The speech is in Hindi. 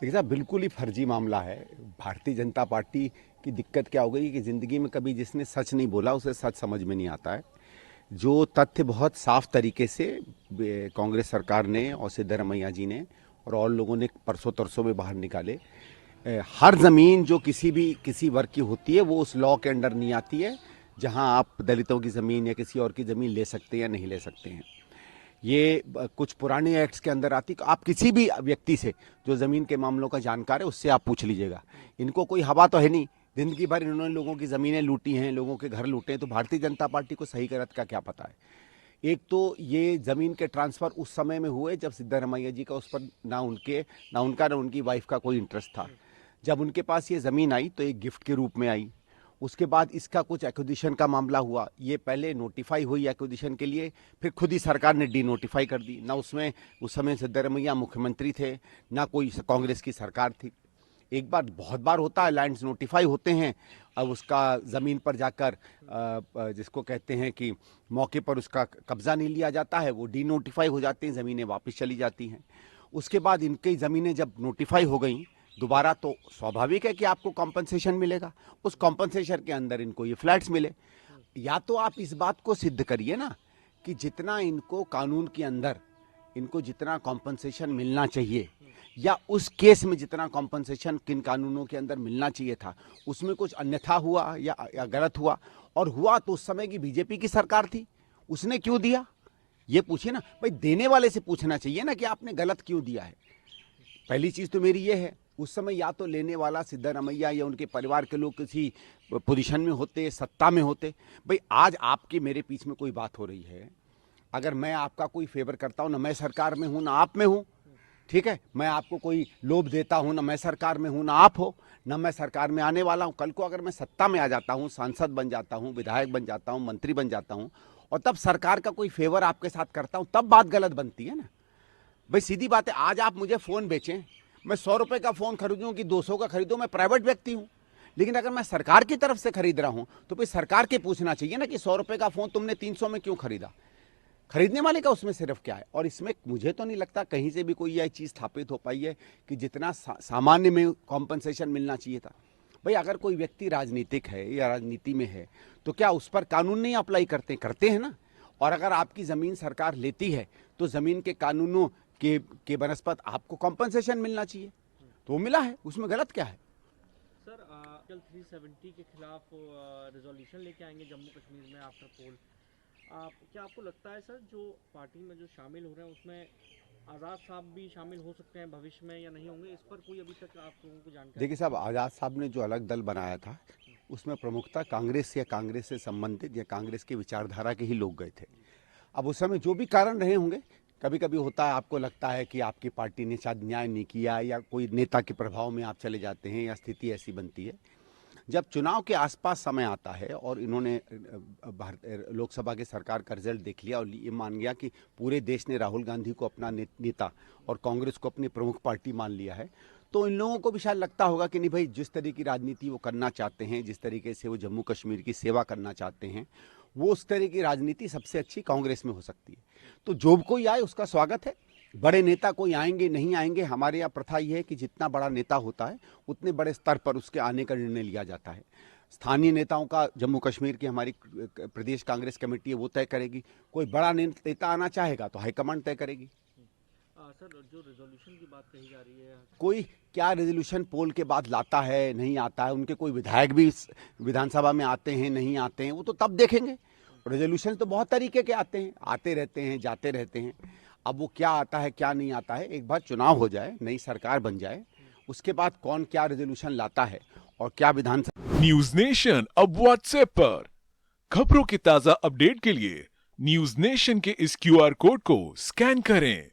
देखिए साहब, बिल्कुल ही फर्जी मामला है। भारतीय जनता पार्टी की दिक्कत क्या हो गई कि ज़िंदगी में कभी जिसने सच नहीं बोला उसे सच समझ में नहीं आता है। जो तथ्य बहुत साफ तरीके से कांग्रेस सरकार ने और सिद्धरमैया जी ने और लोगों ने परसों तरसों में बाहर निकाले। हर ज़मीन जो किसी वर्ग की होती है वो उस लॉ के अंडर नहीं आती है जहां आप दलितों की ज़मीन या किसी और की ज़मीन ले सकते हैं या नहीं ले सकते हैं। ये कुछ पुराने एक्ट्स के अंदर आती। आप किसी भी व्यक्ति से जो ज़मीन के मामलों का जानकार है उससे आप पूछ लीजिएगा। इनको कोई हवा तो है नहीं। जिंदगी भर इन्होंने लोगों की ज़मीनें लूटी हैं, लोगों के घर लूटे हैं, तो भारतीय जनता पार्टी को सही गलत का क्या पता है। एक तो ये ज़मीन के ट्रांसफ़र उस समय में हुए जब सिद्धरमैया जी का उस पर ना उनकी वाइफ का कोई इंटरेस्ट था। जब उनके पास ये ज़मीन आई तो एक गिफ्ट के रूप में आई। उसके बाद इसका कुछ एक्विजिशन का मामला हुआ। ये पहले नोटिफाई हुई एक्विजिशन के लिए, फिर खुद ही सरकार ने डी नोटिफाई कर दी। ना उसमें उस समय सिद्धरमैया मुख्यमंत्री थे, ना कोई कांग्रेस की सरकार थी। एक बार, बहुत बार होता है, लैंड्स नोटिफाई होते हैं, अब उसका ज़मीन पर जाकर जिसको कहते हैं कि मौके पर उसका कब्ज़ा नहीं लिया जाता है, वो डी नोटिफाई हो जाते हैं, ज़मीनें वापस चली जाती हैं। उसके बाद इनकी ज़मीनें जब नोटिफाई हो गई दोबारा, तो स्वाभाविक है कि आपको कॉम्पनसेशन मिलेगा। उस कॉम्पनसेशन के अंदर इनको ये फ्लैट्स मिले। या तो आप इस बात को सिद्ध करिए ना कि जितना इनको कानून के अंदर इनको जितना कॉम्पनसेशन मिलना चाहिए, या उस केस में जितना कॉम्पनसेशन किन कानूनों के अंदर मिलना चाहिए था, उसमें कुछ अन्यथा हुआ या गलत हुआ। और हुआ तो उस समय की बीजेपी की सरकार थी, उसने क्यों दिया, ये पूछिए ना भाई। देने वाले से पूछना चाहिए ना कि आपने गलत क्यों दिया है। पहली चीज़ तो मेरी ये है, उस समय या तो लेने वाला सिद्धरमैया या उनके परिवार के लोग किसी पोजीशन में होते, सत्ता में होते। भाई आज आपके मेरे बीच में कोई बात हो रही है, अगर मैं आपका कोई फेवर करता हूँ, ना मैं सरकार में हूँ ना आप में हूँ, ठीक है, मैं आपको कोई लोभ देता हूँ, ना मैं सरकार में हूँ ना आप हो, ना मैं सरकार में आने वाला हूँ। कल को अगर मैं सत्ता में आ जाता हूँ, सांसद बन जाता हूँ, विधायक बन जाता हूँ, मंत्री बन जाता हूँ, और तब सरकार का कोई फेवर आपके साथ करता हूँ, तब बात गलत बनती है ना। भाई सीधी बात है, आज आप मुझे फ़ोन बेचें, मैं 100 रुपए का फ़ोन खरीदूँ कि 200 का खरीदूँ, मैं प्राइवेट व्यक्ति हूँ। लेकिन अगर मैं सरकार की तरफ से खरीद रहा हूँ तो फिर सरकार के पूछना चाहिए ना कि 100 रुपए का फ़ोन तुमने 300 में क्यों खरीदा। खरीदने वाले का उसमें सिर्फ क्या है। और इसमें मुझे तो नहीं लगता कहीं से भी कोई यह चीज़ स्थापित हो पाई है कि जितना सामान्य में कॉम्पनसेशन मिलना चाहिए था। भाई अगर कोई व्यक्ति राजनीतिक है या राजनीति में है तो क्या उस पर कानून नहीं अप्लाई करते हैं ना। और अगर आपकी ज़मीन सरकार लेती है तो ज़मीन के कानूनों के बनस्पत आपको कॉम्पनसेशन मिलना चाहिए, तो वो मिला है, उसमें गलत क्या है। सर कल 370 के खिलाफ रिजोल्यूशन लेके आएंगे जम्मू कश्मीर में आफ्टर पोल। क्या आपको लगता है सर जो पार्टी में जो शामिल हो रहे हैं उसमें आज़ाद साहब भी शामिल हो सकते हैं भविष्य में या नहीं होंगे, इस पर कोई अभी तक आप लोगों को जानकारी? देखिए साहब, आज़ाद साहब ने जो अलग दल बनाया था उसमें प्रमुखता कांग्रेस या कांग्रेस से संबंधित या कांग्रेस की विचारधारा के ही लोग गए थे। अब उस समय जो भी कारण रहे होंगे, कभी कभी होता है आपको लगता है कि आपकी पार्टी ने शायद न्याय नहीं किया, या कोई नेता के प्रभाव में आप चले जाते हैं, या स्थिति ऐसी बनती है। जब चुनाव के आसपास समय आता है और इन्होंने भारत लोकसभा के सरकार का रिजल्ट देख लिया और ये मान गया कि पूरे देश ने राहुल गांधी को अपना नेता और कांग्रेस को अपनी प्रमुख पार्टी मान लिया है, तो इन लोगों को भी शायद लगता होगा कि नहीं भाई, जिस तरह की राजनीति वो करना चाहते हैं, जिस तरीके से वो जम्मू कश्मीर की सेवा करना चाहते हैं, वो उस तरह की राजनीति सबसे अच्छी कांग्रेस में हो सकती है। तो जो कोई आए उसका स्वागत है। बड़े नेता कोई आएंगे नहीं आएंगे, हमारे यहाँ प्रथा यह है कि जितना बड़ा नेता होता है उतने बड़े स्तर पर उसके आने का निर्णय लिया जाता है। स्थानीय नेताओं का जम्मू कश्मीर की हमारी प्रदेश कांग्रेस कमेटी है वो तय करेगी। कोई बड़ा नेता आना चाहेगा तो हाईकमांड तय करेगी। सर जो रिजोल्यूशन की बात कही जा रही है, कोई क्या रेजोल्यूशन पोल के बाद लाता है नहीं आता है, उनके कोई विधायक भी विधानसभा में आते हैं नहीं आते हैं, वो तो तब देखेंगे। रेजोल्यूशन तो बहुत तरीके के आते हैं, आते रहते हैं जाते रहते हैं। अब वो क्या आता है क्या नहीं आता है, एक बार चुनाव हो जाए, नई सरकार बन जाए, उसके बाद कौन क्या रेजोल्यूशन लाता है और क्या विधानसभा। न्यूज नेशन अब व्हाट्सएप पर खबरों की ताजा अपडेट के लिए न्यूज नेशन के इस क्यूआर कोड को स्कैन करें